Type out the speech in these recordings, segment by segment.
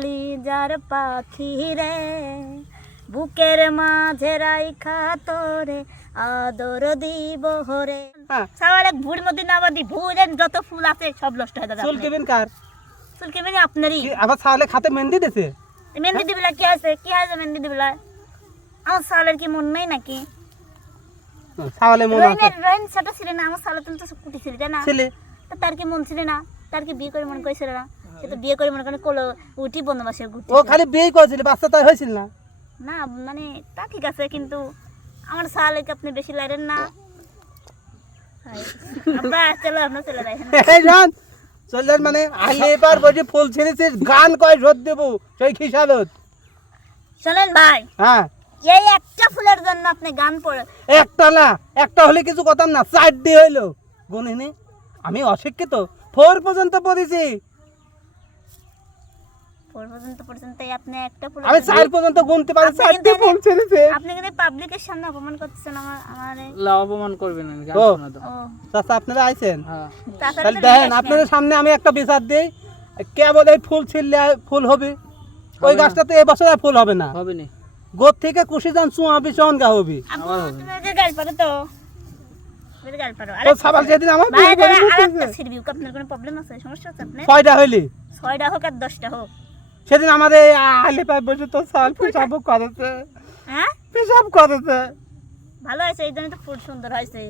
কলিজার পাখি রে, বুকের মাঝে রাইখা তোরে আদর দিব হরে। সাওয়ালে ভুঁড়ির মধ্যে নামাদি ভুঁড়েন যত ফুল আছে সব নষ্ট হয়ে যাবে। চুল কেবেন কার? চুল কেবেন আপনারই। আবার সাওয়ালে খাতে মেহেন্দি দিছে। মেহেন্দি দিবিলা কি আছে? কি আছে মেহেন্দি দিবিলা? আমার সাওয়ালের কি মন নাই নাকি? সাওয়ালে মন আছে। রহিন ছোট ছিল না, আমার সাওয়ালে তুমি তো কুটি ছিল না? ছিলে। তো তার কি মন ছিল না? তার কি বিয়ে করে মন কইছিল না? সে তো বিয়ে করে মনে করে কোলো উঠি বন্ধবাসে ঘুরতে। ও খালি বিয়ে করেছিল, বাচ্চা তাই হয়েছিল না? না মানে তা ঠিক আছে, কিন্তু আমার সাওয়ালে আপনি বেশি লাইরেন না। আব্বা চলো আমরা চলে যাই। এই জান চললেন মানে আলে এবার বসে ফুল ছিঁড়েছিস, গান কয় রোদ দেবো সেই খিসালত। শোনেন ভাই, হ্যাঁ এই একটা ফুলের জন্য আপনি গান পড়ে। একটা না, একটা হলে কিছু কথা না, 4 দিয়ে হইলো গুনিনি। আমি অশিক্ষিত, 4 পর্যন্ত পড়েছি। 4 পর্যন্ত আপনি একটা ফুল। আমি 4 পর্যন্ত গুনতে পারি, 4টি ফুল ছিঁড়েছে। আপনি কিন্তু পাবলিকের সামনে অপমান করতেছেন আমারে। লা অপমান করবেন না, গান শোনা দাও। ও চাচা আপনারা আইছেন? হ্যাঁ তাহলে দেখেন আপনাদের সামনে আমি একটা বিচার দেই, কেবল এই ফুল ছিঁড়লে ফুল হবে? ওই গাছটাতে এই বছর আর ফুল হবে না। হবে না, গোদ থেকে কুশি যান চুয়া হবে, চনগা হবে। আপু তুমি যে গাল পারো তো, তুমি গাল পারো। তো সবাই যেদিন আমার ভাই বিয়ে করে আরেকটা সিরবিউ, আপনার কোনো প্রবলেম আছে, সমস্যা আছে আপনার? 6টা হইলি 6টা হোক আর 10টা হোক। সেদিন আমাদের আলে পাই বসে তো সাল পেশাব করেছে, হ্যাঁ পেশাব করেছে। ভালো হয়েছে, এই জন্য তো ফুল সুন্দর হয়েছে।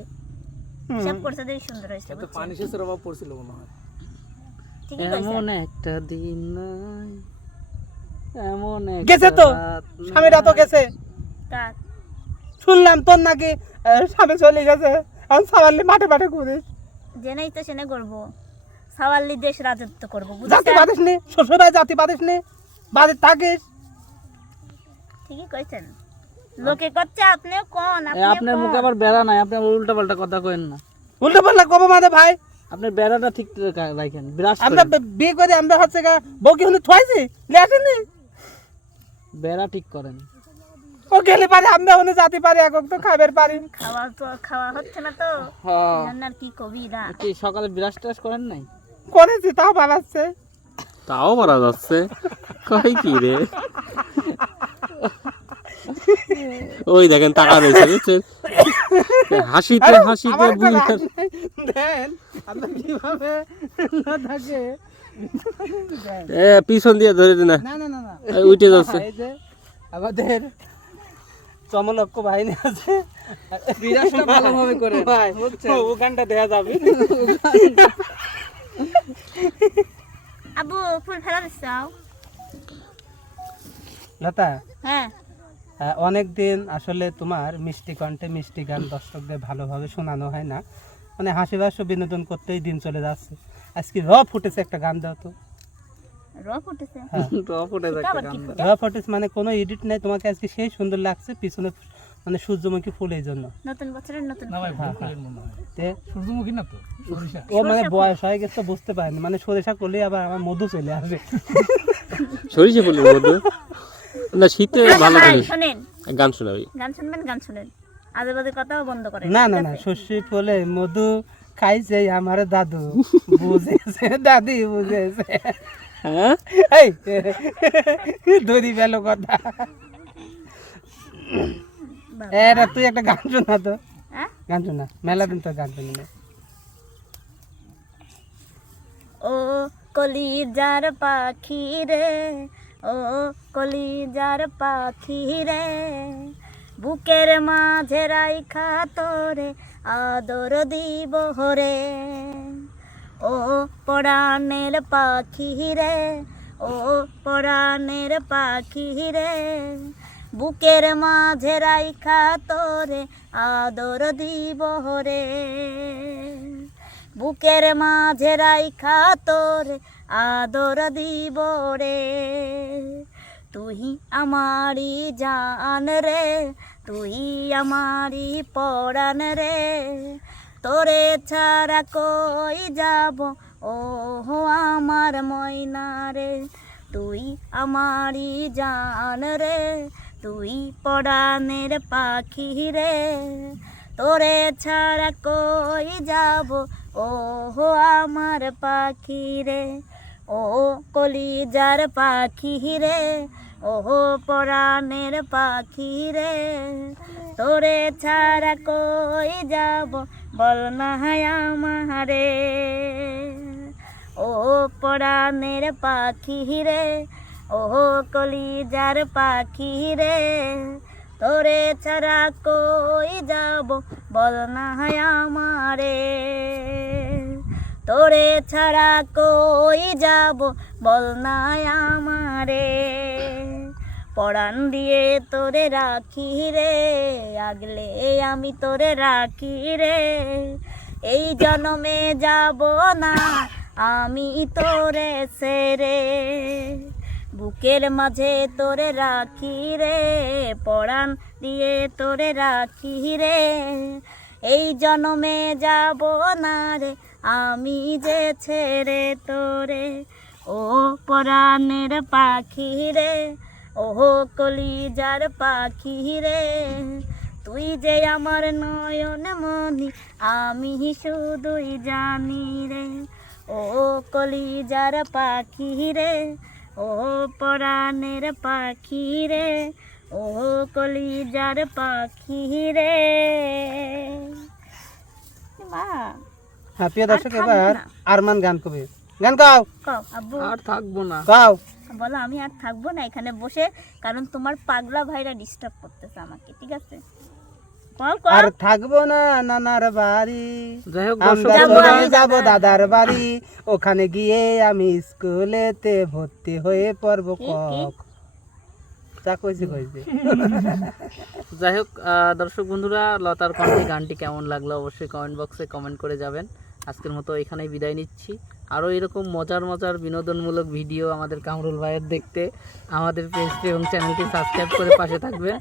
সব করছে দেখি সুন্দর হয়েছে। তো পানি শেষের অভাব পড়ছিল মনে হয়। ঠিকই কইছেন। এমন একটা দিন নাই, এমন একটা গেছে তো রাত স্বামীরা তো গেছে, কাক শুনলাম তোর নাকি স্বামী চলে গেছে, আর সাবাল্লি মাঠে মাঠে ঘুরিস, জেনেই তো সেনে করবো, সাওয়াল্লি দেশ রাজত্ব করবো, জাতি বুঝছেন? পাতিস নি, শ্বশুর ভাই জাতি পাতিস নি, বাড়ি থাকিস। ঠিকই কইছেন। লোকে করছে আপনিও কোন, এই আপনার মুখে আবার বেড়া নাই, আপনি আবার উল্টা পাল্টা কথা কইেন না। উল্টো পাল্লা কব মানে ভাই, আপনার বেড়াটা ঠিক রাখেন, বিরাজ আমরা বিয়ে করে আমরা হচ্ছে গা বউ কি হলে থুয়াইছি লেসেনি, বেড়া ঠিক করেন। ও গেলে পারে আমরা হলে জাতি পারি, একক তো খাবার পারি। খাওয়া তো খাওয়া হচ্ছে না তো, হ্যাঁ রান্নার কি কবি না। কি সকালে বিরাজ টাজ করেন নাই? করেছি তাও বানাচ্ছে। তাও মারা যাচ্ছে, কই কি রে? ওই দেখেন টাকা রয়েছে বুঝছেন, হাসিতে হাসিতে আমার একটা বুঝলেন। রাগ নেই। দেন আমরা কিভাবে না থাকে। এ পিছন দিয়ে ধরে দে না, না না না না, এই উঠে যাচ্ছে। এই যে আমাদের চমলক্ষ বাহিনী আছে, বিরাজটা ভালোভাবে করেন ভাই বুঝছেন? ও গানটা দেয়া যাবে। আবু ফুল ফেলা দিচ্ছাও? লতা হ্যাঁ অনেক দিন আসলে তোমার মিষ্টি কণ্ঠে মিষ্টি গান দর্শকদের ভালোভাবে শোনানো হয় না, মানে হাসি হাস্য বিনোদন করতেই দিন চলে যাচ্ছে। আজকে ফুটেছে একটা গান দাও তো। রফ উঠেছে। টপ উঠে এটা যাচ্ছে আবার কি গান। ফুল? ফুটেছে মানে কোনো এডিট নাই, তোমাকে আজকে সেই সুন্দর লাগছে, পিছনে মানে সূর্যমুখী ফুল, এই জন্য। নতুন বছরের নতুন তে সূর্যমুখী না তো, সরিষা। ও মানে বয়স হয়ে গেছে তো বুঝতে পারিনি, মানে সরিষা করলে আবার আমার মধু চলে আসবে। সরিষা ফুলের মধ্যে না, শীতে ভালো ভাই জিনিস। শোনেন, গান শোনাবি? গান শুনবেন, গান শুনেন, আজে বাজে কথাও বন্ধ করেন। না না ঠিক না, আছে? শস্যি ফুলে মধু খাইছে আমার দাদু, বুঝেছে দাদি বুঝেছে। হ্যাঁ এই ধরি পেলো কথা। বাবা। এরা তুই একটা গান শোনা তো, হ্যাঁ? গান শোনা, মেলা দিন তো গান শুনি না। ও কলিজার পাখি রে, ও কলিজার পাখি রে, বুকের মাঝে রাইখা তোরে আদর দিব হরে। ও পরাণের পাখি রে, ও পরাণের পাখি রে, বুকের মাঝে রাইখা তোরে আদর দিব হরে। বুকের মাঝে রাইখা তোরে আদর দিব রে। তুই আমারি জান রে, তুই আমারি পরাণ রে, তোরে ছাড়া কই যাব ও আমার ময়না রে। তুই আমারি জান রে, তুই পরাণের পাখি রে, তোরে ছাড়া কই যাব ও আমার পাখি রে। ও কলিজার পাখি রে, ও পরাণের পাখি রে, তোরে ছাড়া কই যাব বল না আমারে। ও পরাণের পাখি রে, ও কলিজার পাখি রে, তোরে ছাড়া কই যাব বল না আমারে। তোরে ছাড়া কই যাব বল না আমারে। পরাণ দিয়ে তোরে রাখি রে, আগলে আমি তোরে রাখি রে, এই জন্মে যাব না আমি তোরে ছেড়ে। বুকের মাঝে তোরে রাখি রে, পরাণ দিয়ে তোরে রাখি রে, এই জন্মে যাব না রে আমি যে ছেড়ে তোরে। ও পরাণের পাখি রে, ও কলিজার পাখি রে, তুই যে আমার নয়ন মনি আমি শুধুই জানি রে। ও কলিজার পাখি রে, ও পরাণের পাখি রে, ও কলিজার পাখি রে। মা হ্যাঁ প্রিয় দর্শক, আর থাকবো এবার না। আরমান গান কবে, গান গাও কও আব্বু, আর থাকবো না। গাও। বলো আমি আর থাকবো না এখানে বসে, কারণ তোমার পাগলা ভাইরা ডিস্টার্ব করতেছে আমাকে, ঠিক আছে? কও কও। আর থাকবো না নানার বাড়ি, যাই হোক আমরা দর্শক যাবো, চলে আমি যাবো যাবো। দাদার বাড়ি, ওখানে গিয়ে আমি স্কুলেতে ভর্তি হয়ে পড়বো কি, কি? কক। যা কইছি কইছি। যাই হোক দর্শক বন্ধুরা, লতার কণ্ঠে গানটি কেমন লাগলো অবশ্যই কমেন্ট বক্সে কমেন্ট করে যাবেন। আজকের মতো এখানেই বিদায় নিচ্ছি। আরও এরকম মজার মজার বিনোদনমূলক ভিডিও আমাদের কামরুল ভাইয়ের দেখতে আমাদের পেজটি এবং চ্যানেলটি সাবস্ক্রাইব করে পাশে থাকবেন।